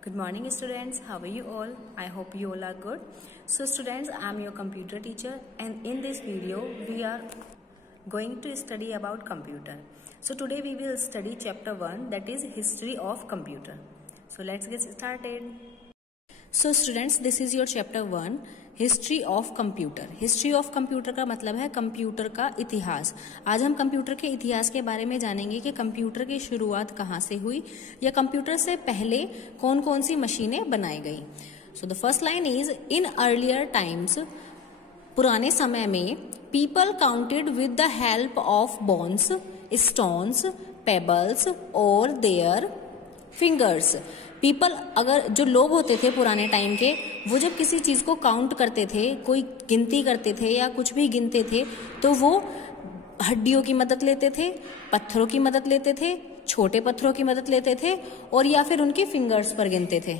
Good morning students, how are you all? I hope you all are good. So students, I am your computer teacher and in this video we are going to study about computer. So today we will study chapter 1, that is history of computer. So let's get started. So students, this is your chapter 1, history of computer. History of computer का मतलब है computer का इतिहास. आज हम computer के इतिहास के बारे में जानेंगे कि कंप्यूटर की शुरुआत कहाँ से हुई या कंप्यूटर से पहले कौन कौन सी मशीनें बनाई गई. So the first line is in earlier times, पुराने समय में people counted with the help of bones, stones, pebbles और देयर फिंगर्स. पीपल, अगर जो लोग होते थे पुराने टाइम के, वो जब किसी चीज को काउंट करते थे, कोई गिनती करते थे या कुछ भी गिनते थे, तो वो हड्डियों की मदद लेते थे, पत्थरों की मदद लेते थे, छोटे पत्थरों की मदद लेते थे और या फिर उनके फिंगर्स पर गिनते थे.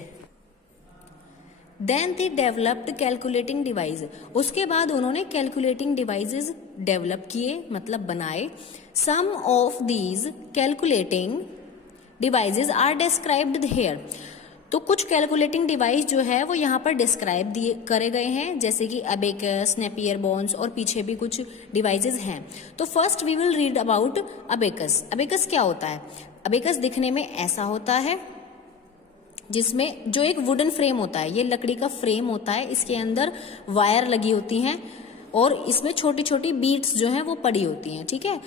Then they developed calculating device. उसके बाद उन्होंने कैलकुलेटिंग डिवाइसेस डेवलप किए, मतलब बनाए. Some of these calculating devices are described here. तो कुछ कैलकुलेटिंग डिवाइस जो है वो यहाँ पर डिस्क्राइब करे गए हैं, जैसे कि अबेकस, नेपियर बोन्स और पीछे भी कुछ डिवाइसेस हैं. तो first we will read about abacus. Abacus क्या होता है? अबेकस दिखने में ऐसा होता है, जिसमें जो एक वुडन फ्रेम होता है, ये लकड़ी का फ्रेम होता है, इसके अंदर वायर लगी होती हैं और इसमें छोटी छोटी बीट्स जो है वो पड़ी होती हैं. ठीक है.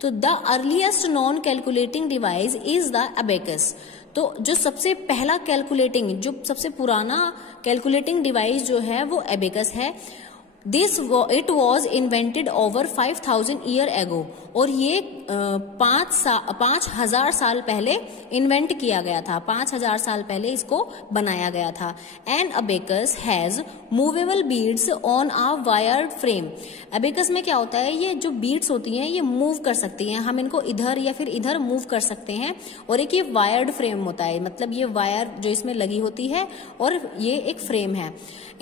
तो the earliest non calculating device is the abacus. तो जो सबसे पहला कैलकुलेटिंग, जो सबसे पुराना कैलकुलेटिंग डिवाइस जो है वो अबेकस है. It was invented over 5000 year ago. और ये 5000 साल पहले इन्वेंट किया गया था, 5000 साल पहले इसको बनाया गया था. And abacus has movable beads on a wired frame. Abacus में क्या होता है, ये जो बीड्स होती हैं ये मूव कर सकती हैं, हम इनको इधर या फिर इधर मूव कर सकते हैं. और एक ये वायर्ड फ्रेम होता है, मतलब ये वायर जो इसमें लगी होती है और ये एक फ्रेम है.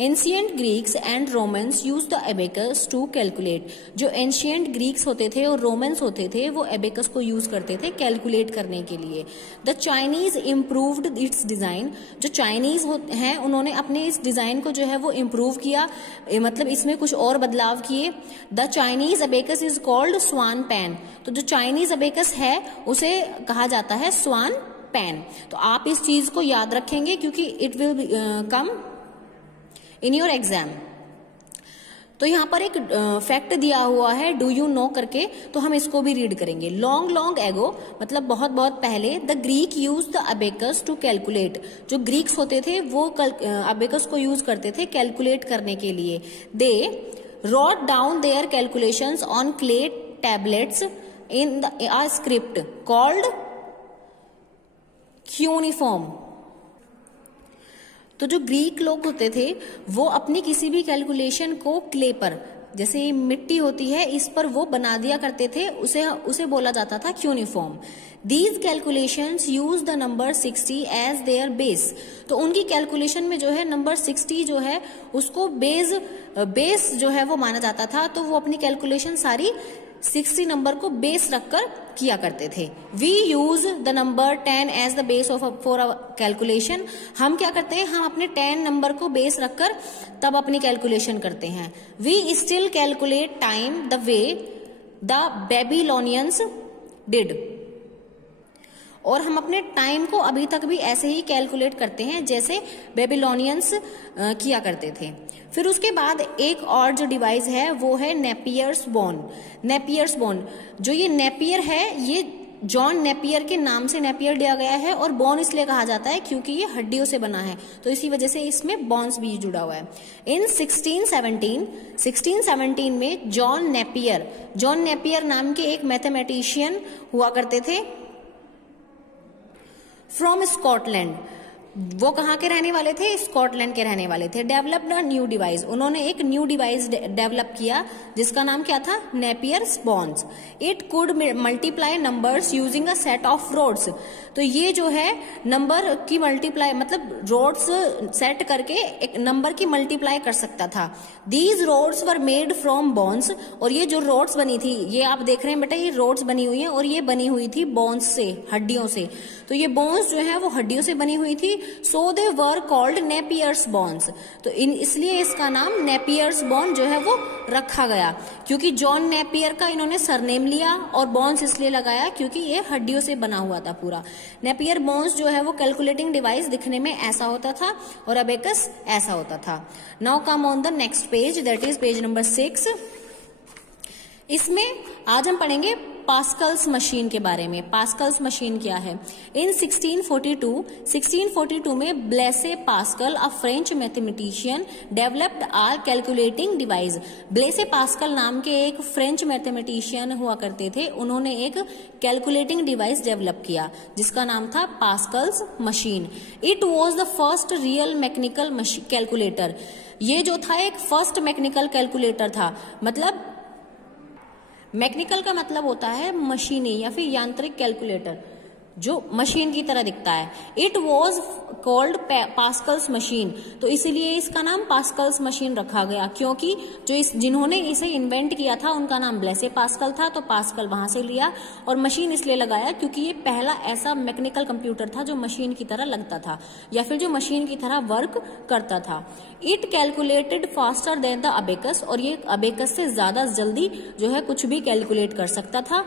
Ancient Greeks and Romans use the abacus to calculate. जो एंशिएंट ग्रीक्स होते थे और रोमन्स होते थे वो अबेकस को यूज करते थे कैलकुलेट करने के लिए. The Chinese improved it's design. जो चाइनीज हैं उन्होंने अपने इस डिजाइन को जो है वो इम्प्रूव किया, मतलब इसमें कुछ और बदलाव किए. The Chinese abacus is called swan pan. तो जो चाइनीज अबेकस है उसे कहा जाता है स्वान पैन. तो आप इस चीज को याद रखेंगे क्योंकि it will come in your exam. तो यहां पर एक फैक्ट दिया हुआ है डू यू नो करके, तो हम इसको भी रीड करेंगे. लॉन्ग लॉन्ग एगो, मतलब बहुत बहुत पहले, the Greek use the abacus to calculate. जो ग्रीक्स होते थे वो अबेकस को यूज करते थे कैलकुलेट करने के लिए. They wrote down their calculations on clay tablets in a script called cuneiform. तो जो ग्रीक लोग होते थे वो अपनी किसी भी कैलकुलेशन को क्ले पर, जैसे मिट्टी होती है इस पर वो बना दिया करते थे, उसे बोला जाता था cuneiform. These calculations use the number 60 as their base. तो उनकी कैलकुलेशन में जो है नंबर 60 जो है उसको बेस जो है वो माना जाता था. तो वो अपनी कैलकुलेशन सारी 60 नंबर को बेस रखकर किया करते थे. We use the number 10 as the base for our calculation. हम क्या करते हैं, हम अपने 10 नंबर को बेस रखकर तब अपनी कैलकुलेशन करते हैं. We still calculate time the way the Babylonians did. और हम अपने टाइम को अभी तक भी ऐसे ही कैलकुलेट करते हैं जैसे बेबीलोनियंस किया करते थे. फिर उसके बाद एक और जो डिवाइस है वो है नेपियर्स बोन. नेपियर्स बोन, जो ये नेपियर है ये जॉन नेपियर के नाम से नेपियर दिया गया है और बोन इसलिए कहा जाता है क्योंकि ये हड्डियों से बना है, तो इसी वजह से इसमें बोन्स भी जुड़ा हुआ है. इन 1617 में जॉन नेपियर नाम के एक मैथमेटिशियन हुआ करते थे फ्रॉम स्कॉटलैंड. वो कहाँ के रहने वाले थे? स्कॉटलैंड के रहने वाले थे. Developed a new device. उन्होंने एक न्यू डिवाइस डेवलप किया जिसका नाम क्या था? Napier's bones. It could multiply numbers using a set of rods. तो ये जो है नंबर की मल्टीप्लाई, मतलब रोड्स सेट करके एक नंबर की मल्टीप्लाई कर सकता था. These rods were made from bones. और ये जो रोड्स बनी थी, ये आप देख रहे हैं बेटा, ये रोड्स बनी हुई है और ये बनी हुई थी बोन्स से, हड्डियों से. तो तो ये बोन्स जो है वो हड्डियों से बनी हुई थी, सो दे वर कॉल्ड नेपियर्स बोन्स। तो इसलिए इसका नाम नेपियर्स बोन जो है वो रखा गया, क्योंकि जॉन नेपियर का इन्होंने सरनेम लिया, और बोन्स इसलिए लगाया क्योंकि ये हड्डियों से बना हुआ था पूरा। नेपियर बोन्स जो है वो कैलकुलेटिंग डिवाइस दिखने में ऐसा होता था और अबेकस ऐसा होता था। Now come on the next page, that is page number 6। इसमें आज हम पढ़ेंगे पास्कल्स मशीन के बारे में। पास्कल्स मशीन क्या है? इन 1642 में Blaise Pascal, a French mathematician, developed are calculating device. Blaise Pascal नाम के एक फ्रेंच मैथमेटिशियन हुआ करते थे, उन्होंने एक कैलकुलेटिंग डिवाइस डेवलप किया जिसका नाम था Pascal's machine. It was the first real mechanical calculator. ये जो था एक फर्स्ट मैकेनिकल कैलकुलेटर था। मतलब मैकेनिकल का मतलब होता है मशीनी या फिर यांत्रिक कैलकुलेटर जो मशीन की तरह दिखता है। It was called Pascal's machine, तो इसीलिए इसका नाम पास्कल्स मशीन रखा गया, क्योंकि जिन्होंने इसे इन्वेंट किया था उनका नाम ब्लेसे पास्कल था, तो पास्कल वहां से लिया, और मशीन इसलिए लगाया क्योंकि ये पहला ऐसा मैकेनिकल कंप्यूटर था जो मशीन की तरह लगता था या फिर जो मशीन की तरह वर्क करता था। It calculated faster than the abacus, और ये अबेकस से ज्यादा जल्दी जो है कुछ भी कैलकुलेट कर सकता था।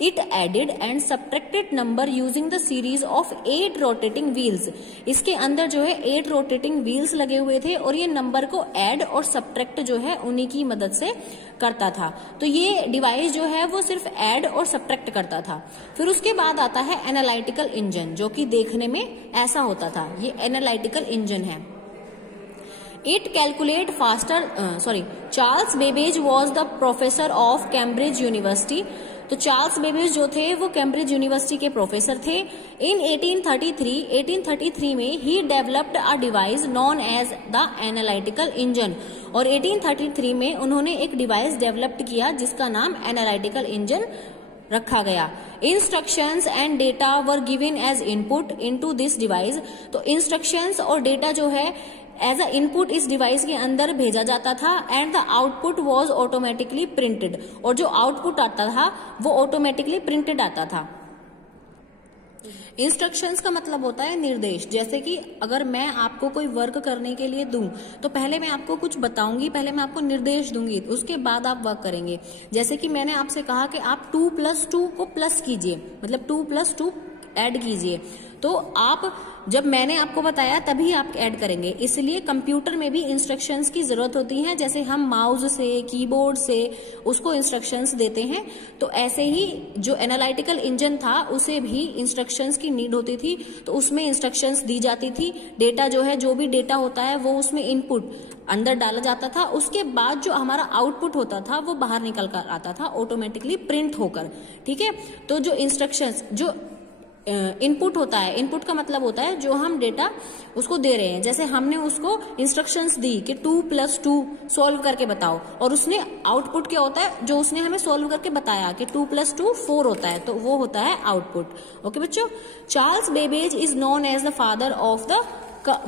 It added and subtracted number using the series of 8 rotating wheels. इसके अंदर जो है 8 rotating wheels लगे हुए थे और ये नंबर को ऐड और सब्ट्रैक्ट जो है उन्हीं की मदद से करता था। तो ये डिवाइस जो है वो सिर्फ ऐड और सब्ट्रैक्ट करता था। फिर उसके बाद आता है एनालिटिकल इंजन, जो कि देखने में ऐसा होता था। ये एनालिटिकल इंजन है। It calculate faster, Charles Babbage was the professor of Cambridge university. तो चार्ल्स बेबेज जो थे वो कैम्ब्रिज यूनिवर्सिटी के प्रोफेसर थे। इन 1833 में ही developed a device known as the analytical engine, और 1833 में उन्होंने एक डिवाइस डेवलप्ड किया जिसका नाम एनालिटिकल इंजन रखा गया। Instructions and data were given as input into this device. तो इंस्ट्रक्शंस और डेटा जो है एज अ इनपुट इस डिवाइस के अंदर भेजा जाता था, and the output was automatically printed, और जो आउटपुट आता था वो ऑटोमेटिकली प्रिंटेड आता था। इंस्ट्रक्शंस का मतलब होता है निर्देश। जैसे कि अगर मैं आपको कोई वर्क करने के लिए दूं तो पहले मैं आपको कुछ बताऊंगी, पहले मैं आपको निर्देश दूंगी, उसके बाद आप वर्क करेंगे। जैसे कि मैंने आपसे कहा कि आप 2+2 को प्लस कीजिए, मतलब 2+2 ऐड कीजिए, तो आप जब मैंने आपको बताया तभी आप ऐड करेंगे। इसलिए कंप्यूटर में भी इंस्ट्रक्शंस की जरूरत होती है। जैसे हम माउस से, कीबोर्ड से उसको इंस्ट्रक्शंस देते हैं, तो ऐसे ही जो एनालिटिकल इंजन था उसे भी इंस्ट्रक्शंस की नीड होती थी, तो उसमें इंस्ट्रक्शंस दी जाती थी। डेटा जो है, जो भी डेटा होता है वो उसमें इनपुट अंदर डाला जाता था, उसके बाद जो हमारा आउटपुट होता था वो बाहर निकल कर आता था ऑटोमेटिकली प्रिंट होकर। ठीक है, तो जो इंस्ट्रक्शंस, जो इनपुट होता है, इनपुट का मतलब होता है जो हम डेटा उसको दे रहे हैं। जैसे हमने उसको इंस्ट्रक्शंस दी कि 2+2 सॉल्व करके बताओ, और उसने आउटपुट क्या होता है, जो उसने हमें सॉल्व करके बताया कि 2+2 4 होता है, तो वो होता है आउटपुट। ओके बच्चों, Charles Babbage is known as the father of the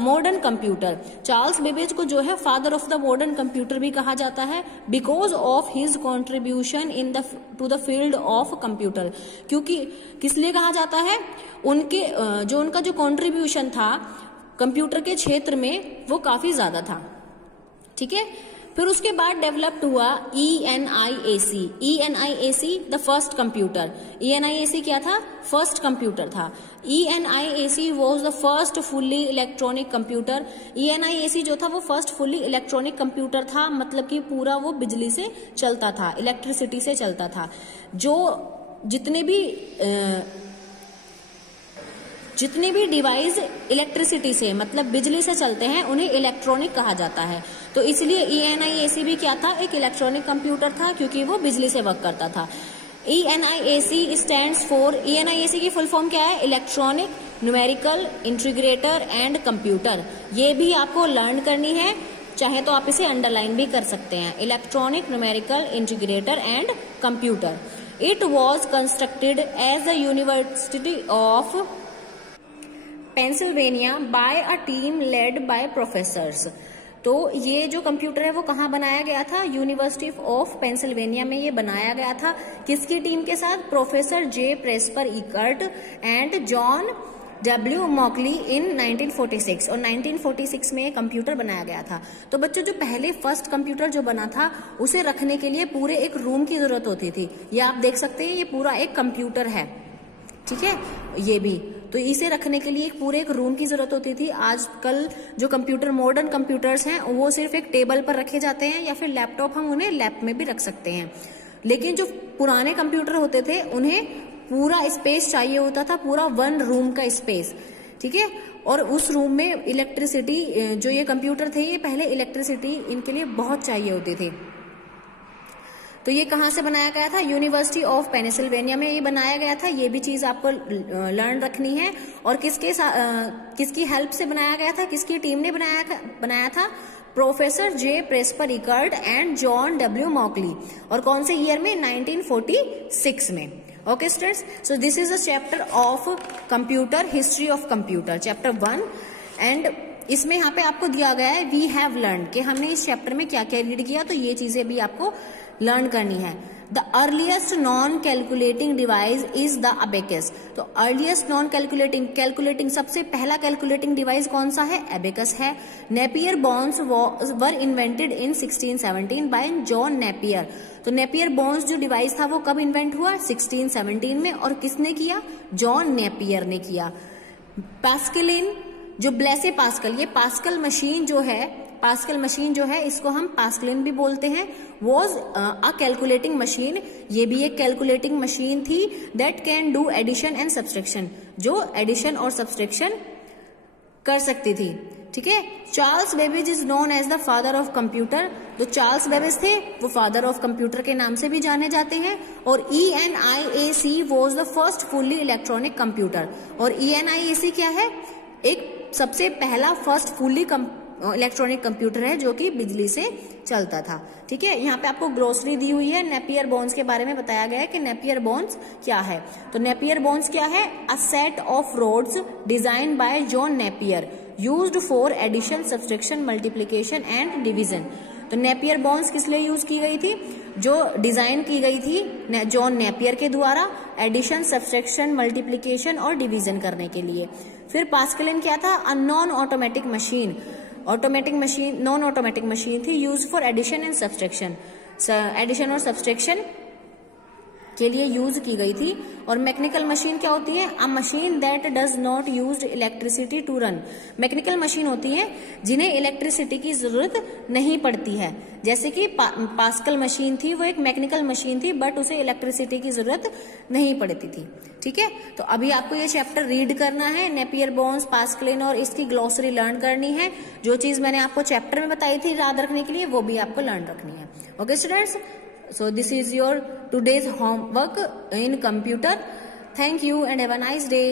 modern computer. Charles Babbage को जो है father of the modern computer भी कहा जाता है, because of his contribution in the to the field of computer. क्योंकि किस लिए कहा जाता है, उनका जो कॉन्ट्रीब्यूशन था कंप्यूटर के क्षेत्र में वो काफी ज्यादा था। ठीक है, फिर उसके बाद डेवलप्ड हुआ ENIAC। ENIAC the first computer. ENIAC क्या था? फर्स्ट कंप्यूटर था। ENIAC was the first fully electronic computer. ENIAC जो था वो फर्स्ट फुल्ली इलेक्ट्रॉनिक कंप्यूटर था, मतलब कि पूरा वो बिजली से चलता था, इलेक्ट्रिसिटी से चलता था। जितने भी डिवाइस इलेक्ट्रिसिटी से, मतलब बिजली से चलते हैं, उन्हें इलेक्ट्रॉनिक कहा जाता है। तो इसलिए ENIAC भी क्या था? एक इलेक्ट्रॉनिक कंप्यूटर था, क्योंकि वो बिजली से वर्क करता था। ENIAC स्टैंड्स फॉर, ENIAC की फुल फॉर्म क्या है? Electronic numerical integrator and computer. ये भी आपको लर्न करनी है, चाहे तो आप इसे अंडरलाइन भी कर सकते हैं। Electronic numerical integrator and computer. It was constructed as the university of Pennsylvania by a team led by professors. तो ये जो कंप्यूटर है वो कहाँ बनाया गया था? यूनिवर्सिटी ऑफ पेंसिल्वेनिया में ये बनाया गया था। किसकी टीम के साथ? Professor J Presper Eckert and John W Mauchly in 1946, और 1946 में कंप्यूटर बनाया गया था। तो बच्चों जो पहले फर्स्ट कंप्यूटर जो बना था उसे रखने के लिए पूरे एक रूम की जरूरत होती थी। ये आप देख सकते हैं, ये पूरा एक कंप्यूटर है, ठीक है, ये भी। तो इसे रखने के लिए पूरे एक रूम की जरूरत होती थी। आजकल जो कंप्यूटर, मॉडर्न कंप्यूटर्स हैं, वो सिर्फ एक टेबल पर रखे जाते हैं या फिर लैपटॉप, हम उन्हें लैप में भी रख सकते हैं। लेकिन जो पुराने कंप्यूटर होते थे उन्हें पूरा स्पेस चाहिए होता था, पूरा 1 रूम का स्पेस, ठीक है। और उस रूम में इलेक्ट्रिसिटी, जो ये कंप्यूटर थे ये पहले इलेक्ट्रिसिटी इनके लिए बहुत चाहिए होती थी। तो ये कहाँ से बनाया गया था? यूनिवर्सिटी ऑफ पेनिसिल्वेनिया में ये बनाया गया था। ये भी चीज आपको लर्न रखनी है। और किसकी हेल्प से बनाया गया था? किसकी टीम ने बनाया था? Professor J Presper Eckert and John W मॉकली। और कौन से ईयर में? 1946 में। Okay students, so this is a chapter of computer, history of computer, chapter 1। And इसमें यहाँ पे आपको दिया गया है वी हैव लर्न, कि हमने इस चैप्टर में क्या क्या रीड किया। तो ये चीजें भी आपको लर्न करनी है। The earliest non calculating device is the abacus. तो अर्लीस्ट नॉन कैलकुलेटिंग सबसे पहला कैलकुलेटिंग डिवाइस कौन सा है? एबेकस है। Napier bonds were invented in 1617 bye John Napier. तो नेपियर बॉन्ड्स जो डिवाइस था वो कब इन्वेंट हुआ? 1617 में। और किसने किया? जॉन नेपियर ने किया। पास्कलिन, जो ब्लेसे पास्कल, ये पास्कल मशीन जो है इसको हम पास्कलिन भी बोलते हैं, वॉज अ कैलकुलेटिंग मशीन। ये भी एक कैलकुलेटिंग मशीन थी that can do addition and subtraction, जो एडिशन और सब्सट्रैक्शन कर सकती थी, ठीक है। Charles Babbage is known as the father of computer. तो चार्ल्स बेबेज थे वो फादर ऑफ कंप्यूटर के नाम से भी जाने जाते हैं। और ENIAC was the first fully electronic computer. और ENIAC क्या है? एक सबसे पहला फर्स्ट फुल्ली इलेक्ट्रॉनिक कंप्यूटर है जो कि बिजली से चलता था, ठीक है। यहाँ पे आपको ग्रोसरी दी हुई है। नेपियर बॉन्ड्स के बारे में बताया गया है कि नेपियर बॉन्ड्स क्या है। तो नेपियर बॉन्ड्स क्या है? A set of rods design by John Napier used for addition, subtraction, multiplication and division. तो नेपियर बॉन्ड्स किस लिए यूज की गई थी? जो डिजाइन की गई थी जॉन नेपियर के द्वारा एडिशन, सब्सट्रैक्शन, मल्टीप्लिकेशन और डिवीजन करने के लिए। फिर पास्कलिन क्या था? A non automatic machine, non automatic machine थी, use for addition and subtraction, addition और सब्सट्रैक्शन के लिए यूज की गई थी। और मैकेनिकल मशीन क्या होती है? A machine that does not use electricity to run. Mechanical machine होती है जिन्हें इलेक्ट्रिसिटी की जरूरत नहीं पड़ती है। जैसे कि पास्कल मशीन थी, वो एक मैकेनिकल मशीन थी बट उसे इलेक्ट्रिसिटी की जरूरत नहीं पड़ती थी, ठीक है। तो अभी आपको ये चैप्टर रीड करना है, नेपियर बॉन्ड्स, पास्कलिन, और इसकी ग्लॉसरी लर्न करनी है। जो चीज मैंने आपको चैप्टर में बताई थी याद रखने के लिए, वो भी आपको लर्न रखनी है। Okay students, so this is your today's homework in computer. Thank you and have a nice day.